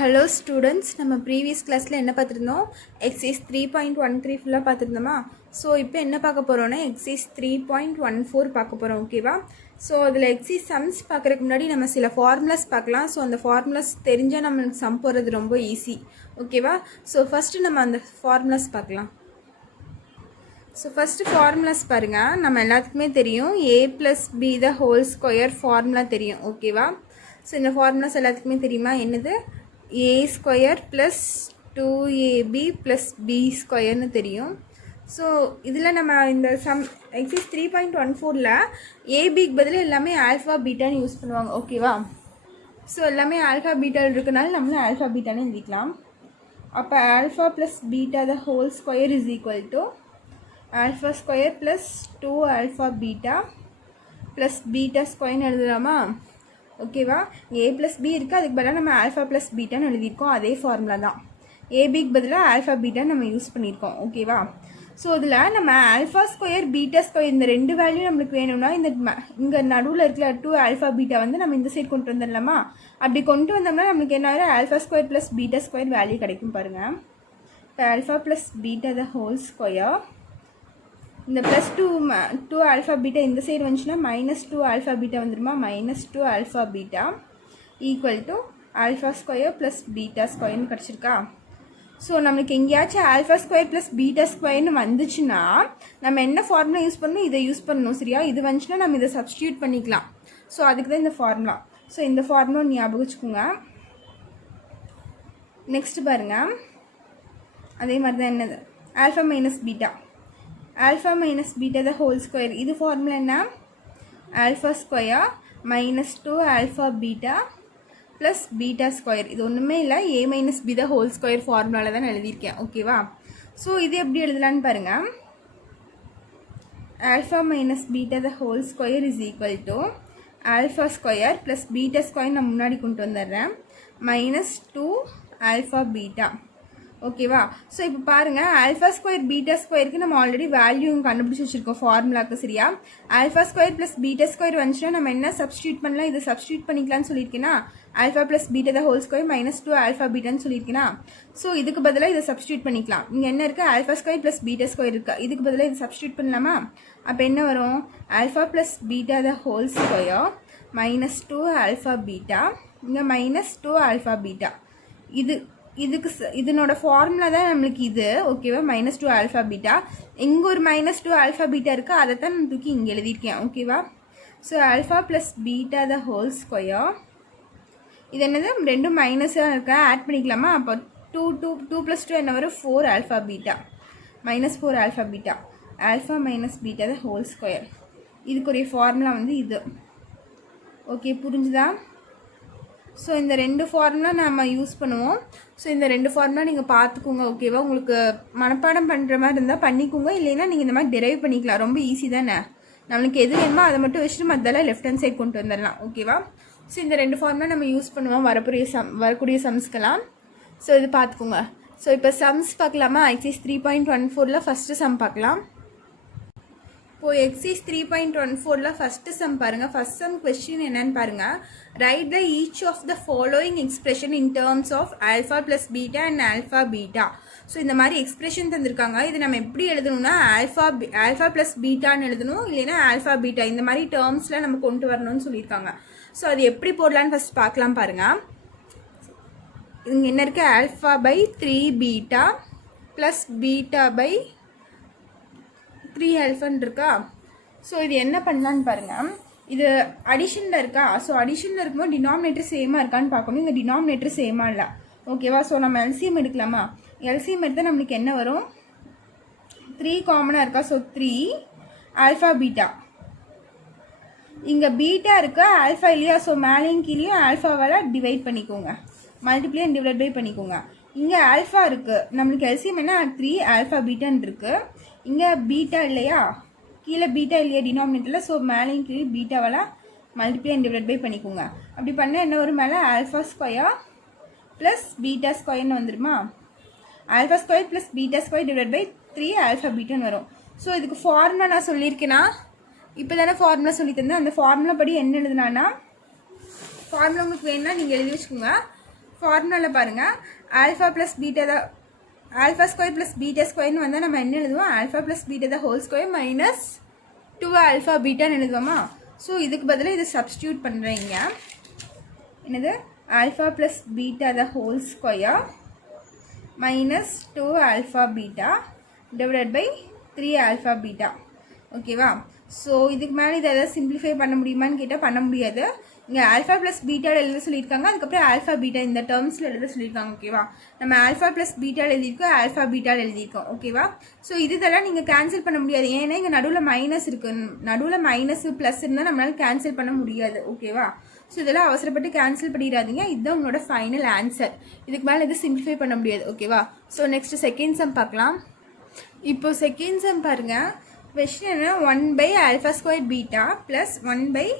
Hello students, நம்ம previous கிளாஸில் என்ன பார்த்துருந்தோம்? எக்ஸைஸ் 3.13 ஃபுல்லாக பார்த்துருந்தோமா? ஸோ இப்போ என்ன பார்க்க போகிறோன்னா எக்ஸைஸ் 3.14 பார்க்க போகிறோம். ஓகேவா? ஸோ அதில் எக்ஸைஸ் சம்ஸ் பார்க்குறதுக்கு முன்னாடி நம்ம சில ஃபார்முலாஸ் பார்க்கலாம். ஸோ அந்த ஃபார்முலாஸ் தெரிஞ்சால் நம்மளுக்கு சம் போடுறது ரொம்ப ஈஸி. ஓகேவா? ஸோ ஃபஸ்ட்டு நம்ம அந்த ஃபார்முலாஸ் பார்க்கலாம். ஸோ ஃபஸ்ட்டு ஃபார்முலாஸ் பாருங்கள். நம்ம எல்லாத்துக்குமே தெரியும் a+b² ஃபார்முலா தெரியும். ஓகேவா? ஸோ இந்த ஃபார்முலாஸ் எல்லாத்துக்குமே தெரியுமா? என்னது? a² + 2ab + b² தெரியும். ஸோ இதில் நம்ம இந்த சம் எக்ஸைஸ் 3.14ல் ஏபிக்கு பதில் எல்லாமே ஆல்ஃபா பீட்டான்னு யூஸ் பண்ணுவாங்க. ஓகேவா? ஸோ எல்லாமே ஆல்ஃபா பீட்டாவில் இருக்கனால நம்மளும் ஆல்ஃபா பீட்டான்னு எழுதிக்கலாம். அப்போ ஆல்ஃபா + β² = α² + 2α β + β² எழுதலாமா? ஓகேவா? a+b இருக்குது, அதுக்கு பதிலாக நம்ம ஆல்ஃபா + பீட்டான்னு எழுதியிருக்கோம். அதே ஃபார்முலா தான். ஏபிக்கு பதிலாக ஆல்ஃபா பீட்டான்னு நம்ம யூஸ் பண்ணியிருக்கோம். ஓகேவா? ஸோ இதில் நம்ம α² β² இந்த ரெண்டு வேல்யூ நம்மளுக்கு வேணும்னா இங்கே நடுவில் இருக்கிற 2α β வந்து நம்ம இந்த சைடு கொண்டு வந்துடலாமா? அப்படி கொண்டு வந்தோம்னா நம்மளுக்கு என்ன ஆகும்? α² + β² வேல்யூ கிடைக்கும் பாருங்கள். இப்போ α + β² இந்த +2α β இந்த சைடு வந்துச்சுன்னா -2α β வந்துடுமா? -2α β = α² + β² கிடச்சிருக்கா? ஸோ நம்மளுக்கு எங்கேயாச்சும் α² + β² வந்துச்சுன்னா நம்ம என்ன ஃபார்முலா யூஸ் பண்ணணும்? இதை யூஸ் பண்ணணும். சரியா? இது வந்துச்சுன்னா நம்ம இதை சப்ஸ்டியூட் பண்ணிக்கலாம். ஸோ அதுக்கு தான் இந்த ஃபார்முலா. ஸோ இந்த ஃபார்முலா ஞாபகம் வச்சுக்கோங்க. நெக்ஸ்ட் பாருங்கள். அதே மாதிரி தான் என்னது? α - β α - β² இது ஃபார்முலா என்ன? α² - 2α β + β². இது ஒன்றுமே இல்லை, a - b² ஃபார்முலாவில் தான் எழுதியிருக்கேன். ஓகேவா? ஸோ இது எப்படி எழுதலான்னு பாருங்கள். α - β² = α² + β² நான் முன்னாடி கொண்டு வந்துடுறேன். -2α β. ஓகேவா? ஸோ இப்போ பாருங்கள், α² β² நம்ம ஆல்ரெடி வேல்யூ கண்டுபிடிச்சி வச்சுருக்கோம் ஃபார்முலாவுக்கு. சரியா? α² + β² வந்துச்சுன்னா நம்ம என்ன சப்ஸ்டியூட் பண்ணலாம்? இதை சப்ஸ்டியூட் பண்ணிக்கலாம்னு சொல்லியிருக்கேன்னா α + β² -2α βன்னு சொல்லியிருக்கேன்னா, ஸோ இதுக்கு பதிலாக இதை சப்ஸ்டியூட் பண்ணிக்கலாம். இங்கே என்ன இருக்குது? α² + β² இருக்குது. இதுக்கு பதிலாக இதை சப்ஸ்டியூட் பண்ணலாமா? அப்போ என்ன வரும்? α + β² -2α β, இங்கே -2α β. இதனோட ஃபார்முலா தான் நம்மளுக்கு இது. ஓகேவா? -2α β. இங்கே ஒரு -2α β இருக்குது, அதை தான் நான் தூக்கி இங்கே எழுதியிருக்கேன். ஓகேவா? ஸோ α + β² இது என்னது? ரெண்டும் மைனஸாக இருக்கா? ஆட் பண்ணிக்கலாமா? அப்போ 2 + 2 என்ன வரும்? 4α β -4α β. α - β² இதுக்குரிய ஃபார்முலா வந்து இது. ஓகே, புரிஞ்சுதா? ஸோ இந்த ரெண்டு ஃபார்முலா நம்ம யூஸ் பண்ணுவோம். ஸோ இந்த ரெண்டு ஃபார்முலா நீங்கள் பார்த்துக்கோங்க. ஓகேவா? உங்களுக்கு மனப்பாடம் பண்ணுற மாதிரி இருந்தால் பண்ணிக்கோங்க, இல்லைன்னா நீங்கள் இந்த மாதிரி டெரைவ் பண்ணிக்கலாம். ரொம்ப ஈஸி தானே. நம்மளுக்கு எது வேணுமோ அதை மட்டும் வச்சுட்டு மற்றெல்லாம் லெஃப்ட் ஹேண்ட் சைட் கொண்டு வந்துடலாம். ஓகேவா? ஸோ இந்த ரெண்டு ஃபார்முலா நம்ம யூஸ் பண்ணுவோம் வரக்கூடிய சம்ஸ்க்கெல்லாம். ஸோ இது பார்த்துக்கோங்க. ஸோ இப்போ சம்ஸ் பார்க்கலாமா? எக்ஸைஸ் 3.14ல் ஃபஸ்ட்டு சம் பார்க்கலாம். இப்போது எக்ஸைஸ் 3.14ல் ஃபஸ்ட்டு சம் பாருங்கள். ஃபஸ்ட் சம் கொஸ்டின் என்னன்னு பாருங்கள். Write the each of the following expression in terms of α + β and alpha beta. So இந்த மாதிரி எக்ஸ்பிரஷன் தந்திருக்காங்க. இது நம்ம எப்படி எழுதணும்னா ஆல்ஃபா + பீட்டான்னு எழுதணும், இல்லைன்னா ஆல்ஃபா பீட்டா இந்த மாதிரி டேர்ம்ஸில் நம்ம கொண்டு வரணும்னு சொல்லியிருக்காங்க. ஸோ அது எப்படி போடலான்னு ஃபஸ்ட் பார்க்கலாம் பாருங்கள். இங்கே என்ன இருக்குது? α/3β + β/3α இருக்கா? ஸோ இது என்ன பண்ணலான்னு பாருங்கள். இது அடிஷனில் இருக்கா? ஸோ அடிஷனில் இருக்கும்போது டினாமினேட்டர் சேமாக இருக்கான்னு பார்க்கணும். இந்த டினாமினேட்டர் சேமாக இல்லை. ஓகேவா? ஸோ நம்ம எல்சிஎம் எடுக்கலாமா? எல்சிஎம் எடுத்தால் நம்மளுக்கு என்ன வரும்? 3 காமனாக இருக்கா? ஸோ 3α β. இங்கே பீட்டா இருக்கா, ஆல்ஃபா இல்லையா? ஸோ மேலேயும் கீழேயும் ஆல்ஃபாவால் டிவைட் பண்ணிக்கோங்க, மல்டிப்ளை அண்ட் டிவைட் பை பண்ணிக்கோங்க. இங்கே ஆல்ஃபா இருக்குது, நம்மளுக்கு எல்சிஎம் என்ன? 3α பீட்டான்னு இருக்குது. இங்கே பீட்டா இல்லையா? கீழே பீட்டா இல்லையா டினாமினேட்டரில்? ஸோ மேலேயும் கீழே பீட்டாவால் மல்டிப்ளை அண்ட் டிவைட் பை பண்ணிக்கோங்க. அப்படி பண்ணால் என்ன வரும்? மேலே α² + β² வந்துடுமா? α² + β² / 3α பீட்டான்னு வரும். ஸோ இதுக்கு ஃபார்முலா நான் சொல்லியிருக்கேன்னா, இப்போ தானே ஃபார்முலா சொல்லி தந்தேன். அந்த ஃபார்முலா படி என்ன எழுதுனான்னா, ஃபார்முலா உங்களுக்கு வேணும்னா நீங்கள் எழுதி வச்சுக்கோங்க. ஃபார்முலாவில் பாருங்கள் ஆல்ஃபா ப்ளஸ் பீட்டா தான் ஆல்ஃபா ஸ்கொயர் ப்ளஸ் பீட்டா ஸ்கொயர்னு வந்தால் நம்ம என்ன எழுதுவோம் alpha plus beta the whole square minus 2 alpha பீட்டான்னு எழுதுவோமா. ஸோ இதுக்கு பதிலாக இதை சப்ஸ்டியூட் பண்ணுறீங்க. என்னது alpha plus beta the whole square minus 2 alpha beta divided by 3 alpha beta. ஓகேவா. ஸோ இதுக்கு மேலே இதை எதாவது சிம்பிளிஃபை பண்ண முடியுமான்னு கேட்டால் பண்ண முடியாது. இங்கே ஆல்ஃபா ப்ளஸ் பீட்டாவில் எழுத சொல்லியிருக்காங்க, அதுக்கப்புறம் ஆல்ஃபா பீட்டா இந்த டேர்ம்ஸில் எழுத சொல்லியிருக்காங்க. ஓகேவா. நம்ம ஆல்ஃபா ப்ளஸ் பீட்டாவில் எழுதியிருக்கோம், ஆல்ஃபா பீட்டாவில் எழுதியிருக்கோம். ஓகேவா. ஸோ இதெல்லாம் நீங்கள் கேன்சல் பண்ண முடியாது, ஏன்னா இங்கே நடுவில் மைனஸ் இருக்குது. நடுவில் மைனஸ் ப்ளஸ் இருந்தால் நம்மளால் கேன்சல் பண்ண முடியாது. ஓகேவா. ஸோ இதெல்லாம் அவசரப்பட்டு கேன்சல் பண்ணிடாதீங்க. இதுதான் உங்களோட ஃபைனல் ஆன்சர். இதுக்கு மேலே எதுவும் சிம்பிளிஃபை பண்ண முடியாது. ஓகேவா. ஸோ நெக்ஸ்ட் செகண்ட் சம் பார்க்கலாம். இப்போ செகண்ட் சம் பாருங்கள். கொஸ்டின் என்ன 1 alpha square beta plus 1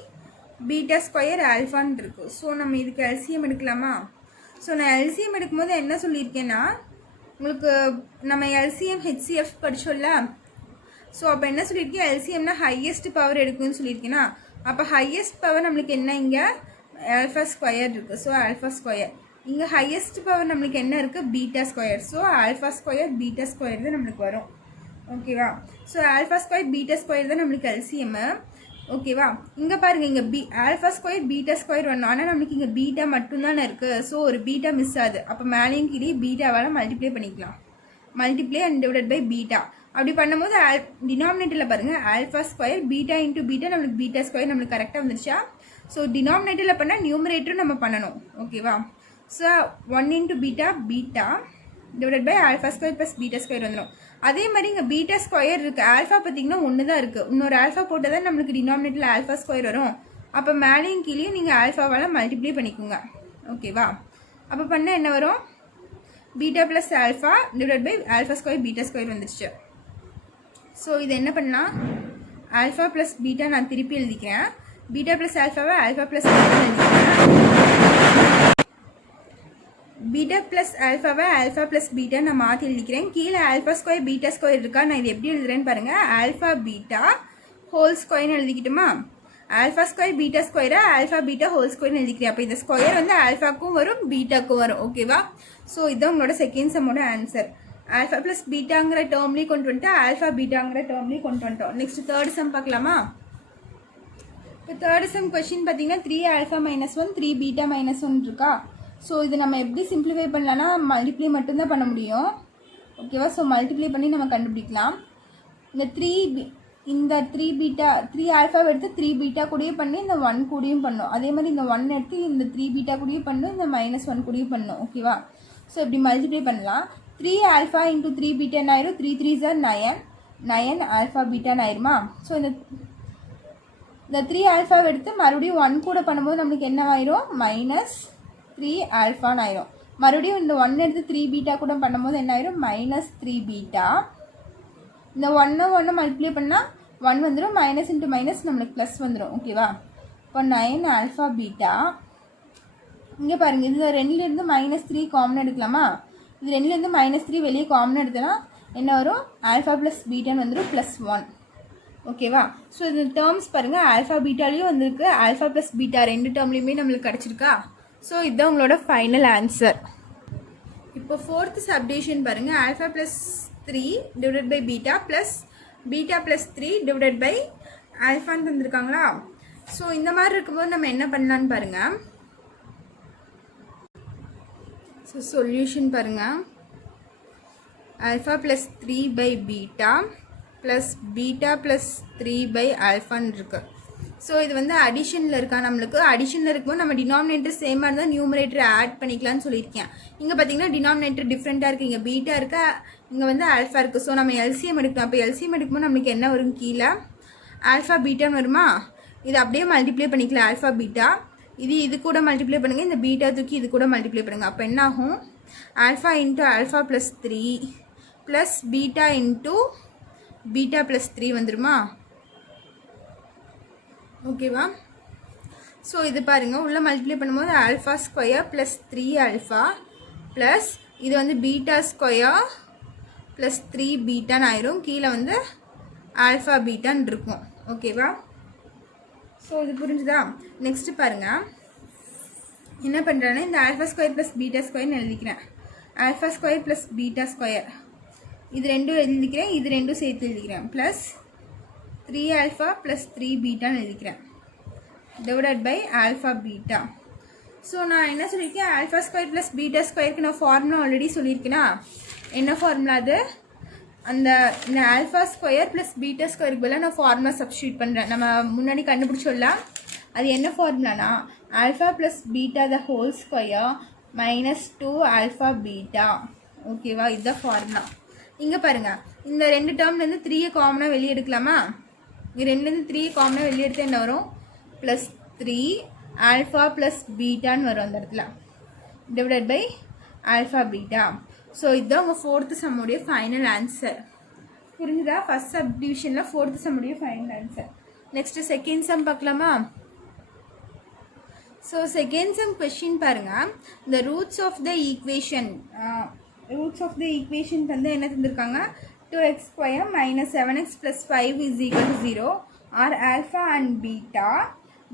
beta square ஆல்ஃபான்னு இருக்குது. ஸோ நம்ம இதுக்கு எல்சிஎம் எடுக்கலாமா. ஸோ நான் எல்சிஎம் எடுக்கும்போது என்ன சொல்லியிருக்கேன்னா, உங்களுக்கு நம்ம எல்சிஎம் ஹெச்சிஎஃப் படிச்சோம்ல. ஸோ அப்போ என்ன சொல்லியிருக்கேன், எல்சிஎம்னா ஹையஸ்ட் பவர் எடுக்குன்னு சொல்லியிருக்கேன்னா, அப்போ ஹையஸ்ட் பவர் நம்மளுக்கு என்ன, இங்கே ஆல்ஃபா ஸ்கொயர் இருக்குது. So alpha square. இங்கே ஹையஸ்ட் பவர் நம்மளுக்கு என்ன இருக்குது, beta square. So alpha square beta square தான் நம்மளுக்கு வரும். ஓகேவா. So alpha square beta square தான் நம்மளுக்கு எல்சிஎம். ஓகேவா. இங்கே பாருங்கள், இங்கே ஆல்ஃபா ஸ்கொயர் பீட்டா ஸ்கொயர் வரணும், ஆனால் நம்மளுக்கு இங்கே பீட்டா மட்டும்தானே இருக்குது. ஸோ ஒரு பீட்டா மிஸ் ஆகுது. அப்போ மேலேயும் கீழே பீட்டாவால் மல்டிப்ளை பண்ணிக்கலாம். Multiply and divided by beta. அப்படி பண்ணும்போது டினாமினேட்டரில் பாருங்கள் alpha square beta into beta நம்மளுக்கு பீட்டா ஸ்கொயர் நம்மளுக்கு கரெக்டாக வந்துருச்சா. ஸோ டினாமினேட்டரில் பண்ணால் நியூமரேட்டரும் நம்ம பண்ணணும். ஓகேவா. So 1 into beta beta divided by alpha square plus beta square வந்துடும். அதே மாதிரி இங்கே பீட்டா ஸ்கொயர் இருக்குது. ஆல்ஃபா பார்த்திங்கன்னா ஒன்று தான் இருக்குது. இன்னொரு ஆல்ஃபா போட்டால் தான் நம்மளுக்கு டினாமினேட்டரில் ஆல்ஃபா ஸ்கொயர் வரும். அப்போ மேலேயும் கீழேயும் நீங்கள் ஆல்ஃபாவால் மல்டிப்ளை பண்ணிக்கோங்க. ஓகேவா. அப்போ பண்ணால் என்ன வரும், beta plus alpha divide by alpha square beta square வந்துடுச்சு. ஸோ இது என்ன பண்ணலாம், ஆல்ஃபா ப்ளஸ் பீட்டா நான் திருப்பி எழுதிக்கிறேன். பீட்டா ப்ளஸ் ஆல்ஃபாவை ஆல்ஃபா ப்ளஸ் பீட்டா எழுதிக்கிறேன். பீட்டா ப்ளஸ் ஆல்ஃபாவை ஆல்ஃபா ப்ளஸ் பீட்டா நான் மாற்றி எழுதிக்கிறேன். கீழே ஆல்ஃபா ஸ்கொயர் பீட்டா ஸ்கொயர் இருக்கா, நான் இது எப்படி எழுதுறேன்னு பாருங்கள். ஆல்ஃபா பீட்டா ஹோல் ஸ்கொயர்னு எழுதிக்கிட்டுமா. ஆல்ஃபா ஸ்கொயர் பீட்டா ஸ்கொயரை ஆல்ஃபா பீட்டா ஹோல் ஸ்கொயர்னு எழுதிக்கிறேன். அப்போ இந்த ஸ்கொயர் வந்து ஆல்ஃபாக்கும் வரும் பீட்டாக்கும் வரும். ஓகேவா. ஸோ இதுதான் உங்களோட செகண்ட் சம்மோட ஆன்சர். ஆல்ஃபா ப்ளஸ் பீட்டாங்கிற டேர்ம்லேயும் கொண்டு வந்துட்டு ஆல்ஃபா பீட்டாங்கிற டேர்ம்லேயும் கொண்டு வந்துட்டோம். நெக்ஸ்ட் தேர்ட் சம் பார்க்கலாமா. இப்போ தேர்ட் சம் கொஸ்டின் பார்த்தீங்கன்னா 3 ஆல்ஃபா மைனஸ் 1 3 பீட்டா மைனஸ் 1 இருக்கா. ஸோ இது நம்ம எப்படி சிம்பிளிஃபை பண்ணலான்னா மல்டிப்ளை மட்டும்தான் பண்ண முடியும். ஓகேவா. ஸோ மல்டிப்ளை பண்ணி நம்ம கண்டுபிடிக்கலாம். இந்த 3 பீட்டா 3 ஆல்ஃபாவை எடுத்து 3 பீட்டா கூடயே பண்ணி இந்த 1 கூடயும் பண்ணும். அதே மாதிரி இந்த 1 எடுத்து இந்த 3 பீட்டா கூடயும் பண்ணும், இந்த -1 கூடயும் பண்ணும். ஓகேவா. ஸோ இப்படி மல்டிப்ளை பண்ணலாம். 3 ஆல்ஃபா இன்ட்டு 3 பீட்டான்னு ஆயிரும். 3 3s are 9 ஆல்ஃபா பீட்டான்னு ஆயிருமா. ஸோ இந்த 3 ஆல்ஃபாவை எடுத்து மறுபடியும் 1 கூட பண்ணும்போது நம்மளுக்கு என்ன ஆயிரும், -3 ஆல்ஃபான்னு ஆயிரும். மறுபடியும் இந்த 1 எடுத்து 3 பீட்டா கூட பண்ணும்போது என்ன ஆயிரும், -3 பீட்டா. இந்த 1 மல்டிப்ளை பண்ணால் 1 வந்துடும், மைனஸ் இன்ட்டு மைனஸ் நம்மளுக்கு ப்ளஸ் வந்துடும். ஓகேவா. இப்போ 9 ஆல்ஃபா பீட்டா. இங்கே பாருங்கள், இது 2லேருந்து -3 காமன் எடுக்கலாமா. இது 2லேருந்து -3 வெளியே காமன் எடுத்தோன்னா என்ன வரும், ஆல்ஃபா ப்ளஸ் பீட்டான்னு வந்துடும் +1. ஓகேவா. ஸோ இந்த டேர்ம்ஸ் பாருங்கள், ஆல்ஃபா பீட்டாலையும் வந்திருக்கு, ஆல்ஃபா ப்ளஸ் பீட்டா 2 டேர்ம்லேயுமே நம்மளுக்கு கிடச்சிருக்கா. ஸோ இதுதான் உங்களோட ஃபைனல் ஆன்சர். இப்போ ஃபோர்த் சப்டிவிஷன் பாருங்கள். Alpha plus 3 divided by beta plus beta plus 3 divided by ஆல்ஃபான்னு தந்துருக்காங்களா. ஸோ இந்த மாதிரி இருக்கும்போது நம்ம என்ன பண்ணலான்னு பாருங்கள். ஸோ சொல்யூஷன் பாருங்கள். Alpha plus 3 by beta plus beta plus 3 by ஆல்ஃபான்னு இருக்குது. ஸோ இது வந்து அடிஷனில் இருக்கா. நம்மளுக்கு அடிஷனில் இருக்கும்போது நம்ம டினாமினேட்டர் சேமாக இருந்தால் நியூமரேட்டர் ஆட் பண்ணிக்கலாம்னு சொல்லியிருக்கேன். இங்கே பார்த்தீங்கன்னா டினாமினேட்டர் டிஃப்ரெண்ட்டாக இருக்குது. இங்கே பீட்டா இருக்கா, இங்கே வந்து ஆல்ஃபா இருக்குது. ஸோ நம்ம எல்சிஎம் எடுக்கலாம். அப்போ எல்சிஎம் எடுக்கும்போது நம்மளுக்கு என்ன வரும், கீழே ஆல்ஃபா பீட்டான்னு வருமா. இது அப்படியே மல்டிப்ளை பண்ணிக்கலாம். ஆல்ஃபா பீட்டா இது கூட மல்டிப்ளை பண்ணுங்கள். இந்த பீட்டா தூக்கி இது கூட மல்டிப்ளை பண்ணுங்கள். அப்போ என்ன ஆகும், alpha into alpha plus 3 plus beta into beta plus 3 வந்துடுமா. ஓகேவா. ஸோ இது பாருங்கள், உள்ளே மல்டிப்ளை பண்ணும்போது alpha square plus 3 alpha plus இது வந்து பீட்டா ஸ்கொயர் ப்ளஸ் 3 பீட்டான்னு ஆயிரும். கீழே வந்து ஆல்ஃபா பீட்டான்னு இருக்கும். ஓகேவா. ஸோ இது புரிஞ்சுதா. நெக்ஸ்ட்டு பாருங்கள், என்ன பண்ணுறேன்னா இந்த ஆல்ஃபா ஸ்கொயர் ப்ளஸ் பீட்டா ஸ்கொயர்னு எழுதிக்கிறேன். Alpha square plus beta square இது ரெண்டும் எழுதிக்கிறேன், இது ரெண்டும் சேர்த்து எழுதிக்கிறேன். ப்ளஸ் 3 ஆல்ஃபா ப்ளஸ் 3 பீட்டான்னு எழுதிக்கிறேன் divided by alpha beta. So நான் என்ன சொல்லியிருக்கேன், ஆல்ஃபா ஸ்கொயர் ப்ளஸ் பீட்டா ஸ்கொயருக்கு நான் ஃபார்முலா ஆல்ரெடி சொல்லியிருக்கேனா? என்ன ஃபார்முலா அது? அந்த ஆல்ஃபா ஸ்கொயர் ப்ளஸ் பீட்டா ஸ்கொயருக்கு பதிலாக நான் ஃபார்முலா சப்ஸ்டியூட் பண்ணுறேன். நம்ம முன்னாடி கண்டுபிடிச்சோம்லாம், அது என்ன ஃபார்முலானா alpha plus beta the whole square minus 2 alpha beta. ஓகேவா? இதுதான் ஃபார்முலா. இங்கே பாருங்கள், இந்த ரெண்டு டேர்ம்லேருந்து 3 காமனாக வெளியே எடுக்கலாமா? இங்கே ரெண்டுலேருந்து 3 காமனாக வெளியே எடுத்து என்ன வரும்? ப்ளஸ் 3 ஆல்ஃபா ப்ளஸ் பீட்டான்னு வரும் அந்த இடத்துல divided by alpha beta. So இதுதான் உங்கள் 4th சம்முடைய ஃபைனல் ஆன்சர். புரிஞ்சுதா? ஃபஸ்ட் சப்டிவிஷனில் 4th சம்முடைய final answer. Next second sum பார்க்கலாமா? ஸோ செகண்ட் சம் கொஸ்டின் பாருங்கள். இந்த ரூட்ஸ் ஆஃப் த ஈக்குவேஷன் வந்து என்ன தந்திருக்காங்க? 2x square minus 7x plus 5 is equal to 0 or alpha and beta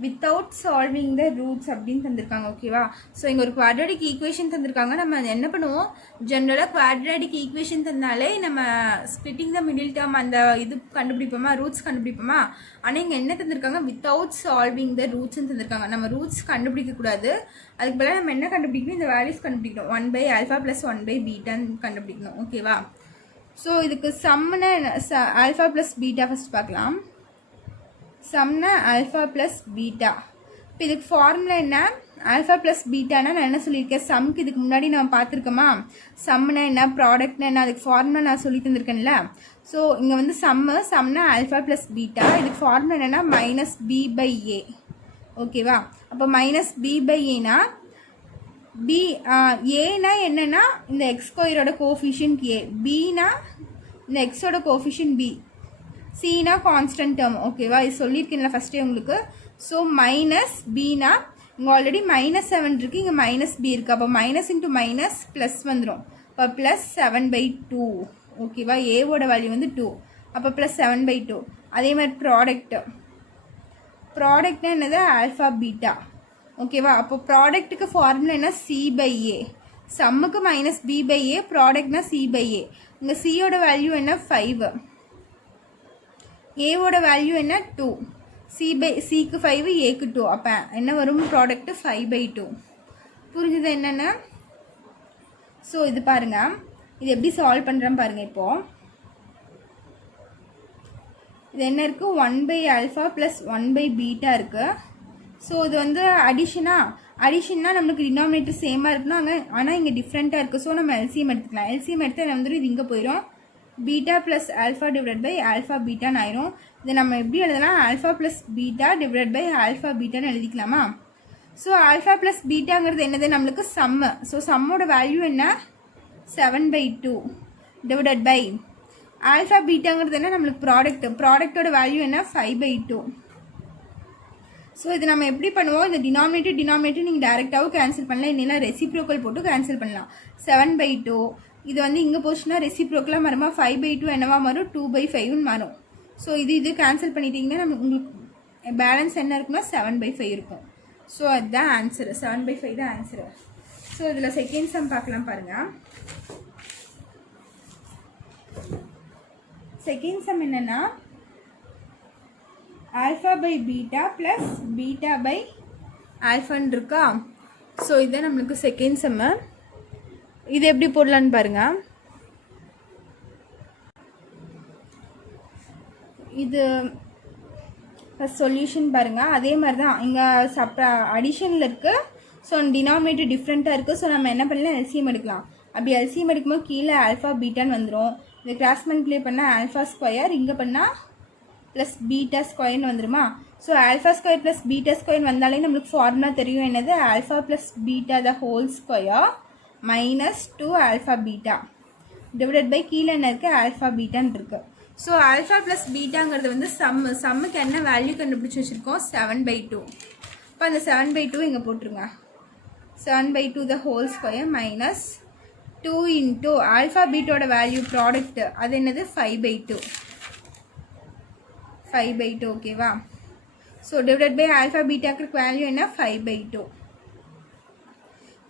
without solving the roots அப்படின்னு தந்திருக்காங்க. ஓகேவா? ஸோ இங்கே ஒரு குவாட்ராட்டிக் ஈக்குவேஷன் தந்திருக்காங்க. நம்ம என்ன பண்ணுவோம், ஜென்ரலாக குவாட்ராட்டிக் ஈக்குவேஷன் தந்தாலே நம்ம ஸ்பிளிட்டிங் த மிடில் டேர்ம் அந்த இது கண்டுபிடிப்போமா, ரூட்ஸ் கண்டுபிடிப்போமா. ஆனால் இங்கே என்ன தந்திருக்காங்க, வித்தவுட் சால்விங் த ரூட்ஸ்ன்னு தந்திருக்காங்க. நம்ம ரூட்ஸ் கண்டுபிடிக்கக்கூடாது, அதுக்கு பதிலாக நம்ம என்ன கண்டுபிடிக்கணும், இந்த வேல்யூஸ் கண்டுபிடிக்கணும். 1 பை ஆல்ஃபா ப்ளஸ் 1 பை பீட்டான்னு கண்டுபிடிக்கணும். ஓகேவா? ஸோ இதுக்கு சம்னா ஆல்ஃபா ப்ளஸ் பீட்டா ஃபஸ்ட் பார்க்கலாம். சம்னா ஆல்ஃபா ப்ளஸ் பீட்டா. இப்போ இதுக்கு ஃபார்முலா என்ன? ஆல்ஃபா ப்ளஸ் பீட்டானா நான் என்ன சொல்லியிருக்கேன், சம்க்கு இதுக்கு முன்னாடி நம்ம பார்த்துருக்கோமா? சம்னா என்ன, ப்ராடக்ட்னா என்ன, அதுக்கு ஃபார்முலா நான் சொல்லி தந்திருக்கேன்ல. ஸோ இங்கே வந்து சம்னா ஆல்ஃபா ப்ளஸ் பீட்டா. இதுக்கு ஃபார்முலா என்னென்னா மைனஸ் பி பை ஏ. ஓகேவா? அப்போ மைனஸ் பி பை ஏனா பி ஏனா என்னென்னா இந்த எக்ஸ் ஸ்கொயரோட கோஃபிஷியன்ட் ஏ, பினா இந்த எக்ஸோட கோஃபிஷியன்ட் பி, சினா கான்ஸ்டன்ட் டேர்ம். ஓகேவா? இது சொல்லியிருக்கேன்ல ஃபஸ்ட்டே உங்களுக்கு. ஸோ மைனஸ் பினா இங்கே ஆல்ரெடி மைனஸ் 7 இருக்குது, இங்கே மைனஸ் பி இருக்குது. அப்போ மைனஸ் இன்ட்டு மைனஸ் ப்ளஸ் வந்துடும். இப்போ ப்ளஸ் 7/2. ஓகேவா? ஏவோட வேல்யூ வந்து 2, அப்போ ப்ளஸ் 7/2. அதே மாதிரி ப்ராடக்ட்னா என்னது, ஆல்ஃபா பீட்டா. ஓகேவா? அப்போ ப்ராடக்ட்டுக்கு ஃபார்முலா என்ன, சி பை ஏ. சம்முக்கு மைனஸ் பி பை ஏ, ப்ராடக்ட்னா சி பை ஏ. இங்கே சியோட வேல்யூ என்ன 5, ஏவோட வேல்யூ என்ன 2. சிக்கு 5, ஏக்கு 2. அப்போ என்ன வரும், ப்ராடக்ட்டு 5/2. புரிஞ்சுது என்னென்ன? ஸோ இது பாருங்கள், இது எப்படி சால்வ் பண்ணுறேன்னு பாருங்கள். இப்போது இது என்ன இருக்குது, 1 by alpha plus 1 by beta இருக்குது. ஸோ இது வந்து அடிஷன்னா நம்மளுக்கு டினாமினேட்டர் சேமாக இருக்குன்னா ஆனால் இங்கே டிஃப்ரெண்ட்டாக இருக்குது. ஸோ நம்ம எல்சிஎம் எடுத்துக்கலாம். எல்சிஎம் எடுத்து என்ன வந்துடும், இது இங்கே போயிடும். Beta plus alpha divide by alpha பீட்டான்னு ஆயிரும். இதை நம்ம எப்படி எழுதலாம், alpha plus beta divide by alpha பீட்டான்னு எழுதிக்கலாமா? ஸோ ஆல்ஃபா ப்ளஸ் பீட்டாங்கிறது என்னது, நம்மளுக்கு சம்மு. ஸோ சம்மோட வேல்யூ என்ன, 7/2 டிவைட் பை ஆல்ஃபா பீட்டாங்கிறது என்ன, நம்மளுக்கு ப்ராடக்டோட வேல்யூ என்ன 5/2. ஸோ இது நம்ம எப்படி பண்ணுவோம், இந்த டினாமினேட்டர் நீங்கள் டேரெக்டாகவும் கேன்சல் பண்ணலாம், இல்லைன்னா ரெசிப்ரோக்கல் போட்டு கேன்சல் பண்ணலாம். 7/2 இது வந்து இங்கே போச்சுன்னா ரெசிப்ரோக்கலாக மாறுமா, 5/2 என்னவா மாறும், 2/5ன்னு மாறும். ஸோ இது கேன்சல் பண்ணிட்டீங்கன்னா நம்ம உங்களுக்கு பேலன்ஸ் என்ன இருக்குன்னா 7/5 இருக்கும். ஸோ அதுதான் ஆன்சரு, 7/5 தான் ஆன்சரு. ஸோ இதில் செகண்ட் சம் பார்க்கலாம் பாருங்கள். செகண்ட் சம் என்னென்னா alpha by beta plus beta by ஆல்ஃபான்னு இருக்கா. ஸோ இதுதான் நம்மளுக்கு செகண்ட் செம்மு. இது எப்படி போடலான்னு பாருங்கள். இது ஃபஸ்ட் சொல்யூஷன் பாருங்கள். அதே மாதிரி தான் இங்கே அடிஷனில் இருக்குது. ஸோ டினாமினேட்டர் டிஃப்ரெண்ட்டாக இருக்குது. ஸோ நம்ம என்ன பண்ணலாம், எல்சிஎம் எடுக்கலாம். அப்படி எல்சிஎம் எடுக்கும்போது கீழே ஆல்ஃபா பீட்டான்னு வந்துடும். இந்த கிராஸ் மல்டிப்ளை பண்ணால் ஆல்ஃபா ஸ்கொயர், இங்கே பண்ணால் ப்ளஸ் பீட்டா ஸ்கொயர்னு வந்துடுமா. So alpha square plus beta square வந்தாலே நம்மளுக்கு ஃபார்முலா தெரியும் என்னது, alpha plus beta the whole square minus 2 alpha beta divided by கீழே என்ன இருக்குது, ஆல்ஃபா பீட்டான்னு இருக்குது. ஸோ ஆல்ஃபா ப்ளஸ் பீட்டாங்கிறது வந்து சம்முக்கு என்ன வேல்யூ கண்டுபிடிச்சி வச்சுருக்கோம், 7/2. இப்போ அந்த 7/2 இங்கே போட்டுருங்க. 7/2 the whole square minus 2 into alpha பீட்டோட வேல்யூ ப்ராடக்ட் அது என்னது 5/2. ஓகேவா? ஸோ டிவைடட் பை ஆல்ஃபா பீட்டாக்கு வேல்யூ என்ன 5/2.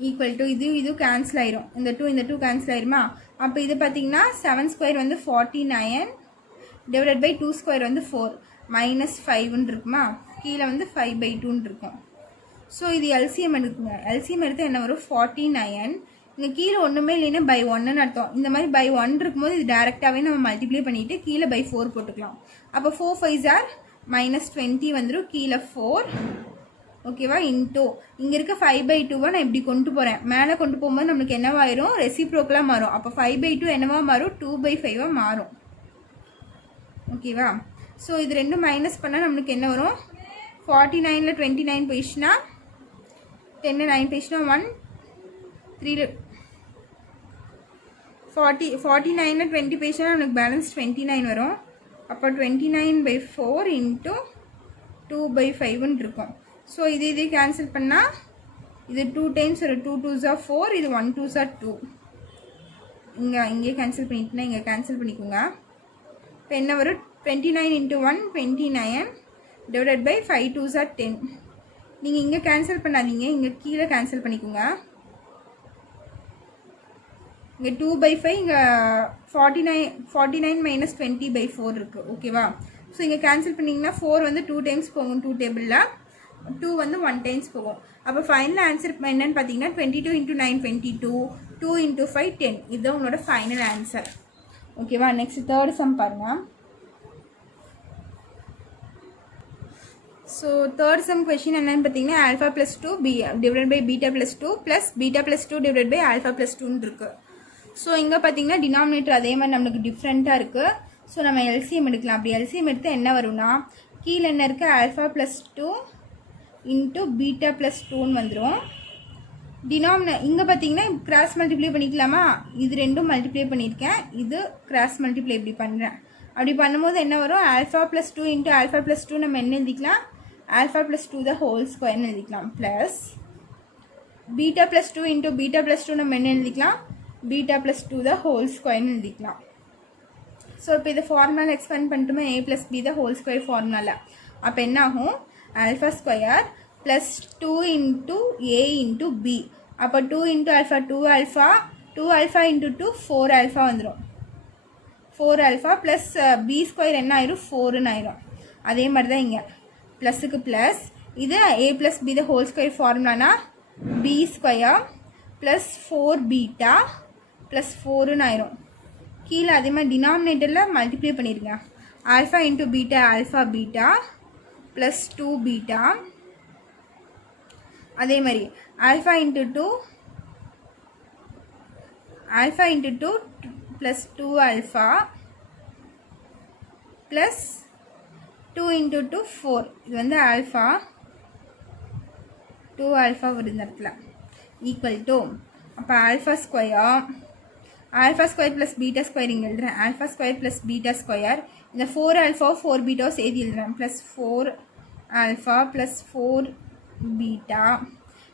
ஈக்குவல் டு இது கேன்சல் ஆயிரும், இந்த 2 கேன்சல் ஆயிருமா. அப்போ இது பார்த்தீங்கன்னா 7 ஸ்கொயர் வந்து 49 டிவைடட் பை 2 ஸ்கொயர் வந்து 4 -5ன்னு இருக்குமா. கீழே வந்து 5/2ன்னு இருக்கும். ஸோ இது எல்சிஎம் எடுக்குங்க. எல்சிஎம் எடுத்து என்ன வரும் 49. இங்கே கீழே ஒன்றுமே இல்லைன்னா பை 1ன்னு அர்த்தம். இந்த மாதிரி பை 1 இருக்கும்போது இது டேரெக்டாகவே நம்ம மல்டிப்ளை பண்ணிவிட்டு கீழே பை 4 போட்டுக்கலாம். அப்போ 4 5s are -20 வந்துடும், கீழே 4 ஓகேவா இன்டூ இங்கே இருக்க 5/2 நான் இப்படி கொண்டு போகிறேன். மேலே கொண்டு போகும்போது நம்மளுக்கு என்னவாயிரும் ரெசிப்ரோக்கலாக மாறும். அப்போ 5/2 என்னவா மாறும் 2/5 மாறும். ஓகேவா. ஸோ இது ரெண்டும் மைனஸ் பண்ணால் நம்மளுக்கு என்ன வரும் 49ல் 29 போயிடுச்சுன்னா 10 9 போயிடுச்சுன்னா 1 3 49ல் 20 போயிடுச்சுன்னா நம்மளுக்கு பேலன்ஸ் 29 வரும். அப்போ 29/4 இன்ட்டு 2/5ன்னு இருக்கும். ஸோ இது கேன்சல் பண்ணால் இது 2 டைம்ஸ் ஒரு 2 2s are 4, இது 1 2s are 2. இங்கே கேன்சல் பண்ணிட்டுனா இங்கே கேன்சல் பண்ணிக்கோங்க. இப்போ என்ன வரும் 29 × 1 29 டிவைடட் பை 5 2s are 10. நீங்கள் இங்கே கேன்சல் பண்ணாதீங்க, இங்கே கீழே கேன்சல் பண்ணிக்கோங்க. இங்கே 2/5 இங்கே 49 - 20/4 இருக்குது. ஓகேவா. ஸோ இங்கே கேன்சல் பண்ணிங்கன்னா 4 வந்து 2 டைம்ஸ் போகும் 2 டேபிளில், 2 வந்து 1 டைம்ஸ் போகும். அப்போ ஃபைனல் ஆன்சர் என்னன்னு பார்த்தீங்கன்னா 22 × 9 22, 2 × 5 10. இதுதான் உங்களோட ஃபைனல் ஆன்சர். ஓகேவா. நெக்ஸ்ட் தேர்ட் சம் பாருங்கள். ஸோ தேர்ட் சம் கொஷின் என்னன்னு பார்த்தீங்கன்னா alpha + 2 divided by beta + 2 plus beta + 2 divided by alpha + 2ன்னு இருக்குது. ஸோ இங்கே பார்த்தீங்கன்னா டினாமினேட்டர் அதே மாதிரி நம்மளுக்கு டிஃப்ரெண்ட்டாக இருக்குது. ஸோ நம்ம எல்சிஎம் எடுக்கலாம். அப்படி எல்சிஎம் எடுத்து என்ன வரும்னா கீழே என்ன இருக்குது ஆல்ஃபா + 2 இன்ட்டு பீட்டா + 2ன்னு வந்துடும். இங்கே பார்த்தீங்கன்னா கிராஸ் மல்டிப்ளை பண்ணிக்கலாமா. இது ரெண்டும் மல்டிப்ளை பண்ணியிருக்கேன், இது கிராஸ் மல்டிப்ளை இப்படி பண்ணுறேன். அப்படி பண்ணும்போது என்ன வரும் ஆல்ஃபா + 2 இன்ட்டு ஆல்ஃபா + 2 நம்ம என்ன எழுதிக்கலாம் ஆல்ஃபா + 2 த ஹோல் ஸ்கொயர்னு எழுதிக்கலாம். ப்ளஸ் பீட்டா + 2 இன்ட்டு பீட்டா + 2 நம்ம என்ன எழுதிக்கலாம் பீட்டா + 2 த ஹோல் ஸ்கொயர்னு எழுதிக்கலாம். ஸோ இப்போ இதை ஃபார்முலா எக்ஸ்பேண்ட் பண்ணிட்டுமா a + b the whole square ஃபார்முலாவில். அப்போ என்ன ஆகும் alpha square plus 2 into a into b. அப்போ 2 into alpha 2 alpha 2 alpha into 2 4 alpha வந்துடும். 4 ஆல்ஃபா ப்ளஸ் b ஸ்கொயர் என்ன ஆயிரும் 4ன்னு ஆயிரும். அதே மாதிரி தான் இங்கே ப்ளஸுக்கு ப்ளஸ் இது a + b the whole square ஃபார்முலானா b square plus 4 beta plus 4ன்னு ஆயிரும். கீழே அதே மாதிரி டினாமினேட்டரில் மல்டிப்ளை பண்ணிடுங்க. Alpha into beta alpha beta plus 2 beta. அதே மாதிரி alpha into 2 plus 2 alpha plus 2 × 2 4. இது வந்து ஆல்ஃபா 2 ஆல்ஃபா வருது இந்த இடத்துல ஈக்குவல் டு அப்போ alpha square plus beta square இங்கே எழுதுறேன். Alpha square plus beta square இந்த 4 ஆல்ஃபா 4 பீட்டாவை சேர்த்து எழுதுறேன். Plus 4 alpha plus 4 beta.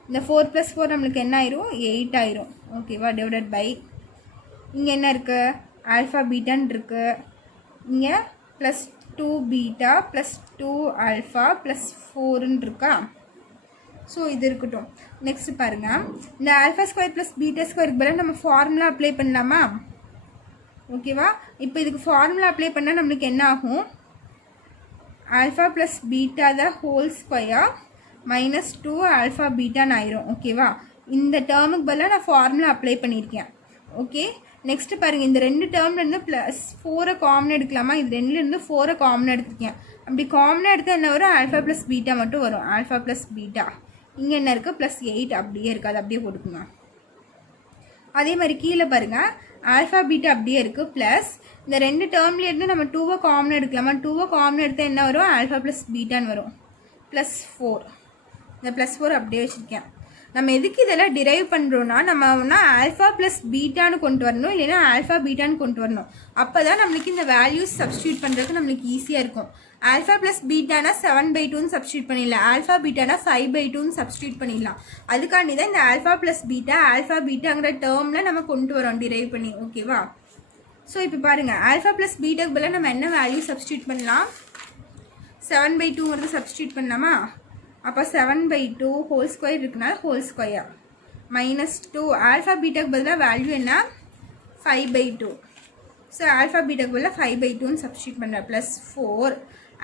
இந்த 4 + 4 நம்மளுக்கு என்ன ஆயிரும் 8 ஆயிரும். ஓகேவா. டிவைடட் பை இங்கே என்ன இருக்குது ஆல்ஃபா பீட்டான்னு இருக்குது, இங்கே plus 2 beta plus 2 alpha plus 4ன்னு இருக்கா. ஸோ இது இருக்கட்டும். நெக்ஸ்ட் பாருங்கள் இந்த ஆல்ஃபா ஸ்கொயர் ப்ளஸ் பீட்டா ஸ்கொயருக்கு பதிலாக நம்ம ஃபார்முலா அப்ளை பண்ணலாமா. ஓகேவா. இப்போ இதுக்கு ஃபார்முலா அப்ளை பண்ணால் நம்மளுக்கு என்ன ஆகும் alpha plus beta the whole square -2 alpha பீட்டான்னு ஆயிரும். ஓகேவா. இந்த டேர்முக்கு பதிலாக நான் ஃபார்முலா அப்ளை பண்ணியிருக்கேன். ஓகே. நெக்ஸ்ட்டு பாருங்கள் இந்த ரெண்டு டேர்ம்லேருந்து ப்ளஸ் 4 காமன் எடுக்கலாமா. இது ரெண்டுலேருந்து 4 காமன் எடுத்துருக்கேன். அப்படி காமனாக எடுத்தால் என்ன வரும் ஆல்ஃபா ப்ளஸ் பீட்டா மட்டும் வரும். ஆல்ஃபா ப்ளஸ் பீட்டா இங்கே என்ன இருக்குது +8 அப்படியே இருக்குது, அது அப்படியே போட்டுக்குங்க. அதே மாதிரி கீழே பாருங்கள் ஆல்ஃபா பீட்டா அப்படியே இருக்குது ப்ளஸ் இந்த ரெண்டு டேர்ம்லேருந்து நம்ம 2 காமன் எடுக்கலாமா. 2 காமன் எடுத்தால் என்ன வரும் ஆல்ஃபா ப்ளஸ் பீட்டான்னு வரும் +4. இந்த +4 அப்படியே வச்சுருக்கேன். நம்ம எதுக்கு இதெல்லாம் டிரைவ் பண்ணுறோன்னா நம்ம ஒன்றா ஆல்ஃபா ப்ளஸ் பீட்டான்னு கொண்டு வரணும், இல்லைன்னா ஆல்ஃபா பீட்டான்னு கொண்டு வரணும். அப்போ தான் நம்மளுக்கு இந்த வேல்யூஸ் சப்ஸ்டியூட் பண்ணுறதுக்கு நம்மளுக்கு ஈஸியாக இருக்கும். ஆல்ஃபா ப்ளஸ் பீட்டானா 7/2ன்னு சப்ஸ்டியூட் பண்ணிடலாம், ஆல்ஃபா பீட்டானா 5/2ன்னு சப்ஸ்டியூட் பண்ணிடலாம். அதுக்காண்டி தான் இந்த ஆல்ஃபா ப்ளஸ் பீட்டாங்கிற டேர்மில் நம்ம கொண்டு வரோம் டிரைவ் பண்ணி. ஓகேவா. ஸோ இப்போ பாருங்கள் ஆல்ஃபா ப்ளஸ் பீட்டாக்கு பதிலாக நம்ம என்ன வேல்யூ சப்ஸ்டியூட் பண்ணலாம் 7/2ங்கிறது சப்ஸ்டியூட் பண்ணலாமா. அப்போ 7/2 ஹோல் ஸ்கொயர் இருக்குனால ஹோல் ஸ்கொயர் -2 ஆல்ஃபா பீட்டாக்கு பதிலாக வேல்யூ என்ன 5/2. ஸோ ஆல்ஃபா பீட்டாக்கு பதிலாக 5/2ன்னு சப்ஸ்டியூட் பண்ணுறேன். +4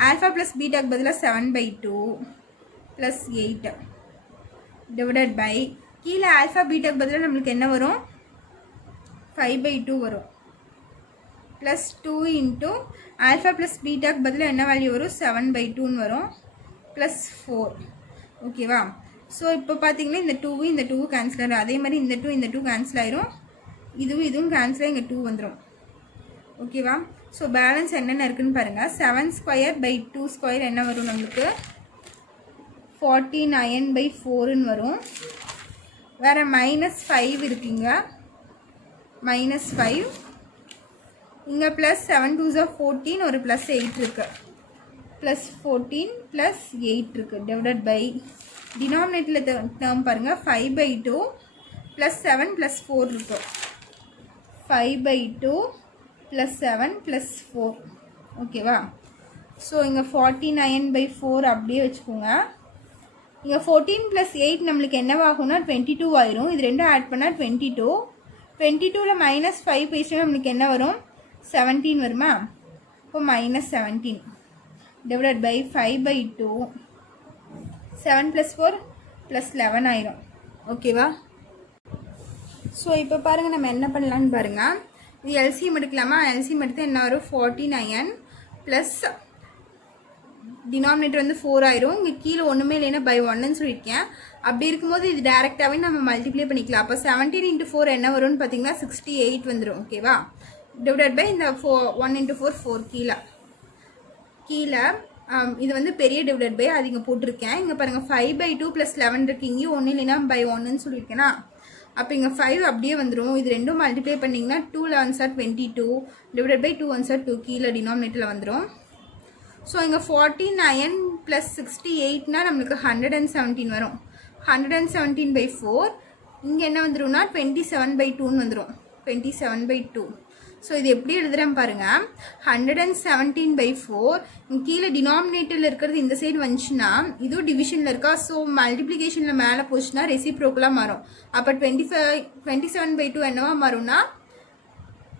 ஆல்ஃபா ப்ளஸ் பீட்டாக்கு பதிலாக 7/2 +8 டிவைடட் பை கீழே ஆல்ஃபா பீட்டாக்கு பதிலாக நம்மளுக்கு என்ன வரும் 5/2 வரும். +2 இன்ட்டு ஆல்ஃபா ப்ளஸ் பீட்டாக்கு பதிலாக என்ன வேல்யூ வரும் 7/2ன்னு வரும் +4. ஓகேவா? ஸோ இப்போ பார்த்தீங்கன்னா இந்த 2 இந்த 2 கேன்சல் ஆகிடும். அதே மாதிரி இந்த 2 இந்த 2 கேன்சல் ஆயிரும். இதுவும் கேன்சல் ஆகி இங்கே 2 வந்துடும். ஓகேவா? ஸோ பேலன்ஸ் என்னென்ன இருக்குன்னு பாருங்கள். 7/2/2 என்ன வரும் நம்மளுக்கு 49/4ன்னு வரும். வேறு -5 இருக்குங்க. -5 இங்கே +7 2s are 14 ஒரு +8 இருக்குது. +14 +8 இருக்குது டிவைடட் பை டினாமினேட்டில் டேர்ம் பாருங்கள் 5/2 +7 +4 இருக்குது. 5/2 +7 +4. ஓகேவா? ஸோ இங்கே 49/4 அப்படியே வச்சுக்கோங்க. இங்கே 14 + 8 நம்மளுக்கு என்னவாகும்னா 22 ஆயிரும். இது ரெண்டும் ஆட் பண்ணால் 22. 22ல் -5 பேசினா நம்மளுக்கு என்ன வரும் 17 வருமா? இப்போ -17 டிவைடட் பை 5/2 7 + 4 +11 ஆயிரும். ஓகேவா? ஸோ இப்போ பாருங்கள் நம்ம என்ன பண்ணலான்னு பாருங்கள். இது எல்சிஎம் எடுக்கலாமா? எல்சிஎம் எடுத்து என்ன வரும் 49 ப்ளஸ் டினாமினேட்டர் வந்து 4 ஆயிரும். இங்கே கீழே ஒன்றுமே இல்லைன்னா by 1ன்னு சொல்லியிருக்கேன். அப்படி இருக்கும்போது இது டேரெக்டாகவே நம்ம மல்டிப்ளை பண்ணிக்கலாம். அப்போ 17 × 4 என்ன வரும்னு பார்த்தீங்கன்னா 68 வந்துடும். ஓகேவா? டிவைடட் பை இந்த 1 × 4 4 கீழே இது வந்து பெரிய டிவைடட் பை அது இங்கே போட்டிருக்கேன். இங்கே பாருங்கள் 5/2 +11 இருக்குது. இங்கேயும் ஒன்றும் இல்லைன்னா by 1ன்னு சொல்லியிருக்கேன்னா அப்போ இங்கே 5 அப்படியே வந்துடும். இது ரெண்டும் மல்டிப்ளை பண்ணிங்கன்னா 2 11s are 22 divided by 2 1s are 2 கீழே டினாமினேட்டரில் வந்துடும். ஸோ இங்கே 49 + 68னா நம்மளுக்கு 117 வரும். 117/4 இங்கே என்ன வந்துடும்னா 27/2ன்னு வந்துடும். 27/2. ஸோ இது எப்படி எழுதுகிறேன் பாருங்கள். 117/4 கீழே டினாமினேட்டரில் இருக்கிறது இந்த சைடு வந்துச்சுன்னா இதுவும் டிவிஷனில் இருக்கா. ஸோ மல்டிப்ளிகேஷனில் மேலே போச்சுன்னா ரெசிப்ரோக்கலாக மாறும். அப்போ 27/2 என்னவா மாறும்னா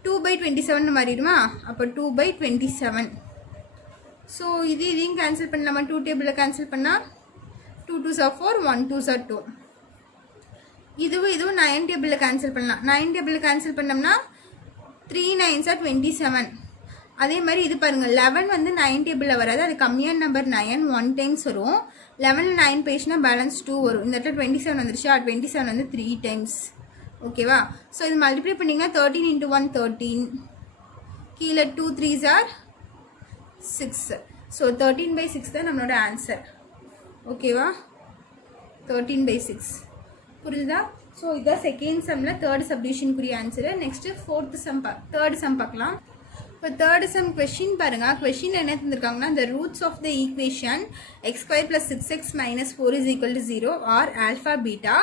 2/27 மாறிடுமா? அப்போ 2/27. ஸோ இதையும் கேன்சல் பண்ணலாமா? 2 டேபிளில் கேன்சல் பண்ணால் 2 2s are 4 1 2s are 2. இதுவும் 9 டேபிளில் கேன்சல் பண்ணலாம். 9 டேபிளில் கேன்சல் பண்ணோம்னா 3 9s are 27. அதே மாதிரி இது பாருங்கள் 11 வந்து 9 டேபிளில் வராது. அது கம்மியான நம்பர் 9 1 டைம்ஸ் வரும். 11ல் 9 பேசினா பேலன்ஸ் 2 வரும். இந்த இடத்துல 27 வந்துருச்சு. 27 வந்து 3 டைம்ஸ். ஓகேவா? ஸோ இது மல்டிப்ளை பண்ணிங்கன்னா 13 × 1 13 கீழே 2 3s are 6. ஸோ 13/6 தான் நம்மளோட ஆன்சர். ஓகேவா? 13/6 புரியுதா? ஸோ இதான் செகண்ட் சம்மில் தேர்ட் சப்டிவிஷனுக்குரிய ஆன்சரு. நெக்ஸ்ட்டு தேர்ட் சம் பார்க்கலாம். இப்போ தேர்ட் சம் கொஷின் பாருங்கள். கொஷின் என்ன தந்திருக்காங்கன்னா the roots of the equation x² + 6x - 4 = 0 or alpha beta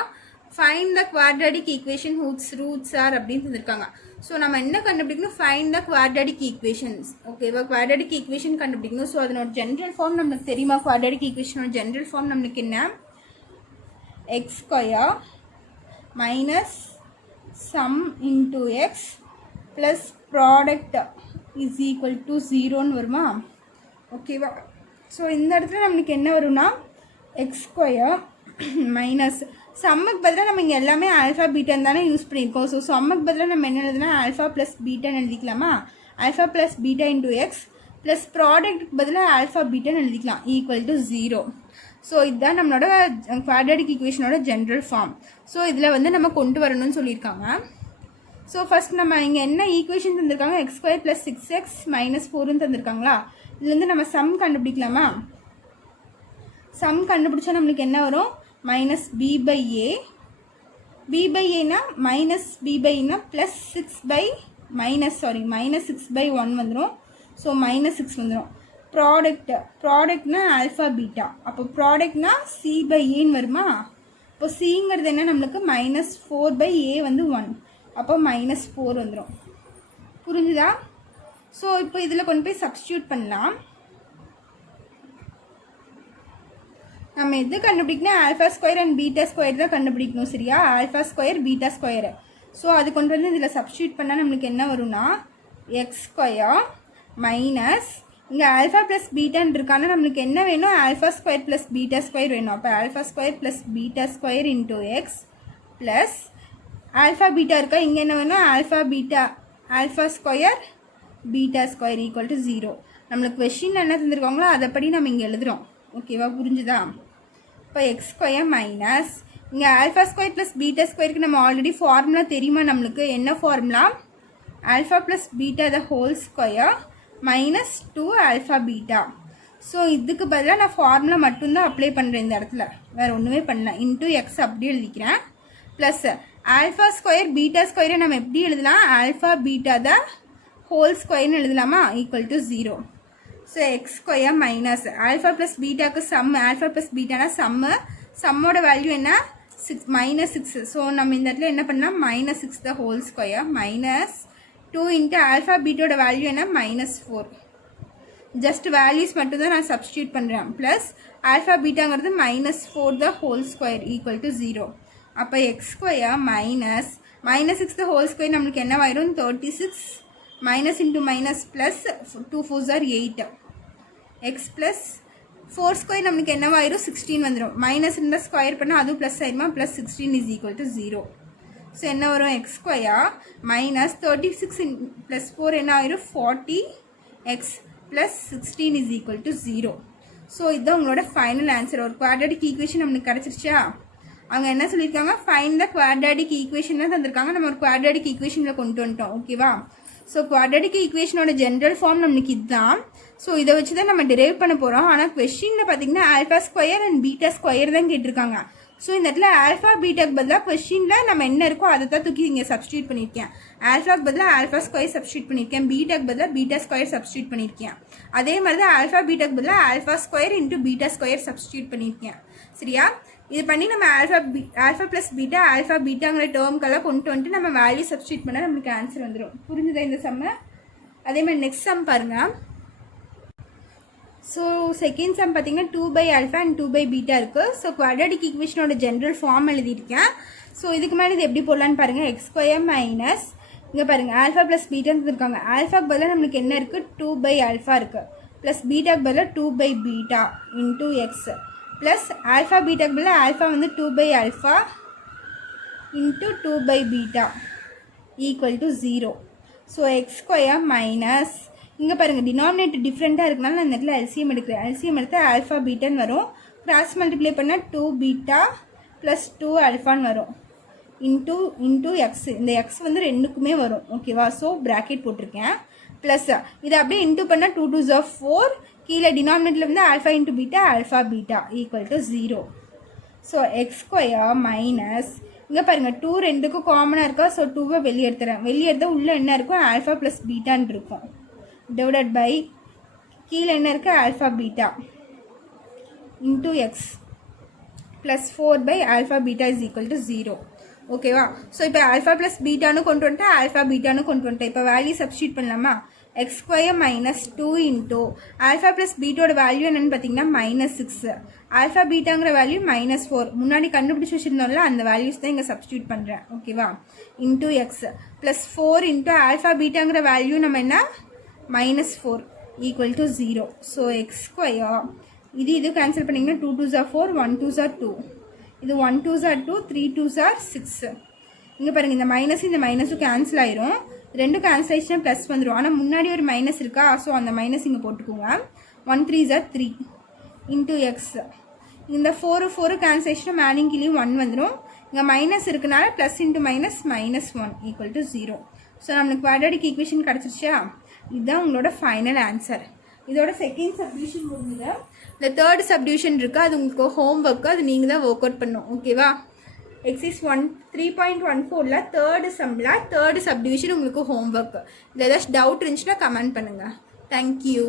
find the quadratic equation whose roots are அப்படின்னு தந்திருக்காங்க. ஸோ நம்ம என்ன கண்டுபிடிக்கணும்? Find the quadratic equations. ஓகேவா? குவாட்ராட்டிக் ஈக்குவேஷன் கண்டுபிடிக்கணும். ஸோ அதனோட ஜென்ரல் ஃபார்ம் நம்மளுக்கு தெரியுமா? குவாட்ராட்டிக் ஈக்குவேஷனோட ஜென்ரல் ஃபார்ம் நம்மளுக்கு என்ன? x² - sum into x plus product is equal to 0ன்னு வருமா? ஓகேவா? ஸோ இந்த இடத்துல நம்மளுக்கு என்ன வரும்னா x² மைனஸ் சம்முக்கு பதிலாக நம்ம இங்கே எல்லாமே ஆல்ஃபா பீட்டான்னு தானே யூஸ் பண்ணியிருக்கோம். ஸோ சம்முக்கு பதிலாக நம்ம என்ன எழுதுனா ஆல்ஃபா ப்ளஸ் பீட்டான்னு எழுதிக்கலாமா? Alpha plus beta into x plus ப்ராடக்ட்டுக்கு பதிலாக ஆல்ஃபா பீட்டான்னு எழுதிக்கலாம் ஈக்குவல் டு 0. ஸோ இதுதான் நம்மளோட குவாட்ராட்டிக் ஈக்குவேஷனோட ஜென்ரல் ஃபார்ம். ஸோ இதில் வந்து நம்ம கொண்டு வரணும்னு சொல்லியிருக்காங்க. ஸோ ஃபஸ்ட் நம்ம இங்கே என்ன ஈக்குவேஷன் தந்திருக்காங்க? x² + 6x - 4ன்னு தந்திருக்காங்களா? இதுலேருந்து நம்ம சம் கண்டுபிடிக்கலாமா? சம் கண்டுபிடிச்சா நம்மளுக்கு என்ன வரும்? -b/a. b/aனா -b/a ப்ளஸ் 6/1 வந்துடும். ஸோ -6 வந்துடும். ப்ராடக்ட்னா ஆல்ஃபா பீட்டா. அப்போ ப்ராடக்ட்னா c/aன்னு வருமா? இப்போ சிங்கிறது என்ன நம்மளுக்கு -4/a வந்து 1. அப்போ -4 வந்துடும். புரிஞ்சுதா? ஸோ இப்போ இதில் கொண்டு போய் சப்ஸ்டியூட் பண்ணலாம். நம்ம எது கண்டுபிடிக்கணும், alpha square and beta square தான் கண்டுபிடிக்கணும் சரியா. Alpha square beta square. So அது கொண்டு வந்து இதில் சப்ஸ்டியூட் பண்ணால் நம்மளுக்கு என்ன வரும்னா எக்ஸ் ஸ்கொயர் மைனஸ் இங்கே ஆல்ஃபா ப்ளஸ் பீட்டான்னு இருக்கான நம்மளுக்கு என்ன வேணும், alpha square plus beta square வேணும். அப்போ alpha square plus beta square into x plus alpha beta இருக்கா, இங்கே என்ன வேணும், alpha square beta square equal to 0. நம்மளுக்கு கொஷினில் என்ன தந்துருக்காங்களோ அதைப்படி நம்ம இங்கே எழுதுகிறோம். ஓகேவா, புரிஞ்சுதா. இப்போ எக்ஸ் ஸ்கொயர் மைனஸ் இங்கே ஆல்ஃபா ஸ்கொயர் ப்ளஸ் பீட்டா ஸ்கொயருக்கு நம்ம ஆல்ரெடி ஃபார்முலா தெரியுமா நம்மளுக்கு, என்ன formula, alpha plus beta the whole square minus 2 alpha beta. So இதுக்கு பதிலாக நான் ஃபார்முலா மட்டும்தான் அப்ளை பண்ணுறேன் இந்த இடத்துல, வேறு ஒன்றுமே பண்ணல. இன்டூ எக்ஸ் அப்படி எழுதிக்கிறேன். ப்ளஸ் ஆல்ஃபா ஸ்கொயர் பீட்டா ஸ்கொயரை நம்ம எப்படி எழுதலாம், ஆல்ஃபா பீட்டா த ஹோல் ஸ்கொயர்னு எழுதலாமா, equal to 0. So x square minus alpha plus பீட்டாக்கு சம்மு, ஆல்ஃபா ப்ளஸ் பீட்டானா சம்மோட வேல்யூ என்ன, -6. ஸோ நம்ம இந்த இடத்துல என்ன பண்ணலாம், -6 the whole square minus 2 into alpha பீட்டோட வேல்யூ என்ன, -4. ஜஸ்ட் வேல்யூஸ் மட்டும் தான் நான் சப்ஸ்டியூட் பண்ணுறேன். ப்ளஸ் ஆல்ஃபா பீட்டாங்கிறது -4 the whole square equal to 0. அப்போ x square minus -6 the whole square நம்மளுக்கு என்னவாயிரும், 36 minus into minus plus 2 4s are 8. X plus 4 square நம்மளுக்கு என்னவாயிரும், 16 வந்துடும். மைனஸ் இருந்தால் ஸ்கொயர் பண்ணால் அதுவும் ப்ளஸ் ஆயிருமா, plus 16 is equal to 0. So என்ன வரும், எக்ஸ் ஸ்கொயர் மைனஸ் 36 ப்ளஸ் 4 என்ன ஆயிரும், 40 X plus 16 is equal to 0. So இதுதான் உங்களோட ஃபைனல் ஆன்சர். ஒரு குவாட்ராட்டிக் ஈக்குவேஷன் நம்மளுக்கு கிடச்சிருச்சா. அவங்க என்ன சொல்லியிருக்காங்க, ஃபைண்ட் த குவாட்ராட்டிக் ஈக்குவேஷன் தான் தந்திருக்காங்க. நம்ம ஒரு குவாட்ராட்டிக் ஈக்குவேஷனில் கொண்டு வந்துட்டோம். ஓகேவா. ஸோ குவாட்ராட்டிக் ஈக்குவேஷனோட ஜென்ரல் ஃபார்ம் நம்மளுக்கு இதுதான். ஸோ இதை வச்சு தான் நம்ம டிரைவ் பண்ண போகிறோம். ஆனால் கொஸ்டினில் பார்த்தீங்கன்னா alpha square and beta square தான் கேட்டிருக்காங்க. ஸோ இந்த இடத்துல ஆல்ஃபா பீட்டாக்கு பதிலாக கொஸ்டினில் நம்ம என்ன இருக்கோ அதை தான் தூக்கி இங்கே சப்ஸ்டியூட் பண்ணியிருக்கேன். ஆல்ஃபாக்கு பதிலாக ஆல்ஃபா ஸ்கொயர் சப்ஸ்டியூட் பண்ணியிருக்கேன், பீட்டாக்கு பதிலாக பீட்டா ஸ்கொயர் சப்ஸ்டியூட் பண்ணியிருக்கேன். அதே மாதிரி தான் ஆல்ஃபா பீட்டாக்கு பதிலாக alpha square into beta square substitute பண்ணியிருக்கேன் சரியா. இது பண்ணி நம்ம ஆல்ஃபா ப்ளஸ் பீட்டா ஆல்ஃபா பீட்டாங்கிற டேர்ம்க்கெல்லாம் கொண்டு வந்துட்டு நம்ம வேல்யூ சப்ஸ்டியூட் பண்ணால் நம்மளுக்கு ஆன்சர் வந்துடும். புரிஞ்சுதா இந்த சம்மை. அதே மாதிரி நெக்ஸ்ட் சம் பாருங்கள். ஸோ செகண்ட் சம் பார்த்தீங்கன்னா 2/α அண்ட் 2/β இருக்குது. ஸோ குவாட்ராட்டிக் ஈக்குவேஷனோட ஜென்ரல் ஃபார்ம் எழுதியிருக்கேன். ஸோ இதுக்கு மேலே இது எப்படி போடலான்னு பாருங்கள். எக்ஸ் ஸ்கொயர் மைனஸ் இங்கே பாருங்கள் ஆல்ஃபா ப்ளஸ் பீட்டான்னு இருக்காங்க. ஆல்ஃபாக்கு பதிலாக நம்மளுக்கு என்ன இருக்குது, 2/α இருக்குது. ப்ளஸ் பீட்டாக்கு பதிலாக 2/β இன்டூ எக்ஸ் ப்ளஸ் ஆல்ஃபா பீட்டாக்கு பதிலாக ஆல்ஃபா வந்து 2/α into 2/β equal to 0. So x square minus இங்கே பாருங்கள் டினாமினேட்டர் டிஃப்ரெண்ட்டாக இருக்கனால நான் இந்த இடத்துல எல்சிஎம் எடுக்கிறேன். எல்சிஎம் எடுத்து ஆல்ஃபா பீட்டான்னு வரும். கிராஸ் மல்டிப்ளை பண்ணால் 2β ப்ளஸ் 2α வரும் இன்டூ எக்ஸ். இந்த எக்ஸ் வந்து ரெண்டுக்குமே வரும். ஓகேவா. ஸோ ப்ராக்கெட் போட்டிருக்கேன். ப்ளஸ் இதை அப்படியே இன்டூ பண்ணால் 2 2s are 4. கீழே டினாமினேட்டரில் வந்து alpha into beta alpha beta equal to 0. So x square minus இங்கே பாருங்கள் 2 ரெண்டுக்கும் காமனாக இருக்கா. ஸோ 2வை வெளியே எடுத்துறேன். வெளியே எடுத்தால் உள்ளே என்ன இருக்கும், ஆல்ஃபா ப்ளஸ் பீட்டான்னு இருக்கும். டிவைடட் பை கீழே என்ன இருக்குது, alpha beta into x plus 4/ஆல்ஃபா பீட்டா இஸ் ஈக்குவல் டு 0. ஓகேவா. ஸோ இப்போ ஆல்ஃபா ப்ளஸ் பீட்டானு கொண்டு வந்துட்டேன், ஆல்ஃபா பீட்டானு கொண்டு வந்துட்டேன். இப்போ வேல்யூ சப்ஸ்டியூட் பண்ணலாமா. X square minus 2 into alpha plus பீட்டோட வேல்யூ என்னென்னு பார்த்தீங்கன்னா -6. ஆல்ஃபா பீட்டாங்கிற வேல்யூ -4. முன்னாடி கண்டுபிடிச்சி வச்சுருந்தோம்ல அந்த வேல்யூஸ் தான் இங்கே சப்ஸ்டியூட் பண்ணுறேன். ஓகேவா. Into x plus 4 into alpha பீட்டாங்கிற வேல்யூ நம்ம என்ன, -4 equal to 0. So x square இது கேன்சல் பண்ணிங்கன்னா 2 2s are 4 1 2s are 2. இது 1 2s are 2 3 2s are 6. இங்கே பாருங்கள் இந்த மைனஸும் கேன்சல் ஆயிரும். ரெண்டும் கேன்சல் ஆயிடுச்சுன்னா ப்ளஸ் வந்துடும். ஆனால் முன்னாடி ஒரு மைனஸ் இருக்கா. ஸோ அந்த மைனஸ் இங்கே போட்டுக்கோங்க. 1 3s are 3 இன்டூ எக்ஸ். இந்த 4 கேன்சல் ஆயிடுச்சுன்னா மேலிங் கீழேயும் 1 வந்துடும். இங்கே மைனஸ் இருக்குனால plus into minus -1 equal to 0. So நம்மளுக்கு குவாட்ராட்டிக் ஈக்குவேஷன் கிடச்சிருச்சா. இதுதான் உங்களோட ஃபைனல் ஆன்சர். இதோட செகண்ட் சப்டிவிஷன் முடிஞ்சது. இந்த தேர்ட் சப்டிவிஷன் இருக்குது, அது உங்களுக்கு ஹோம் ஒர்க்கு, அது நீங்கள் தான் ஒர்க் அவுட் பண்ணணும். ஓகேவா. எக்ஸைஸ் 3.14ல் தேர்டு சப்டிவிஷன் உங்களுக்கு ஹோம் ஒர்க். இதில் ஏதாச்சும் டவுட் இருந்துச்சுன்னா கமெண்ட் பண்ணுங்கள். தேங்க்யூ.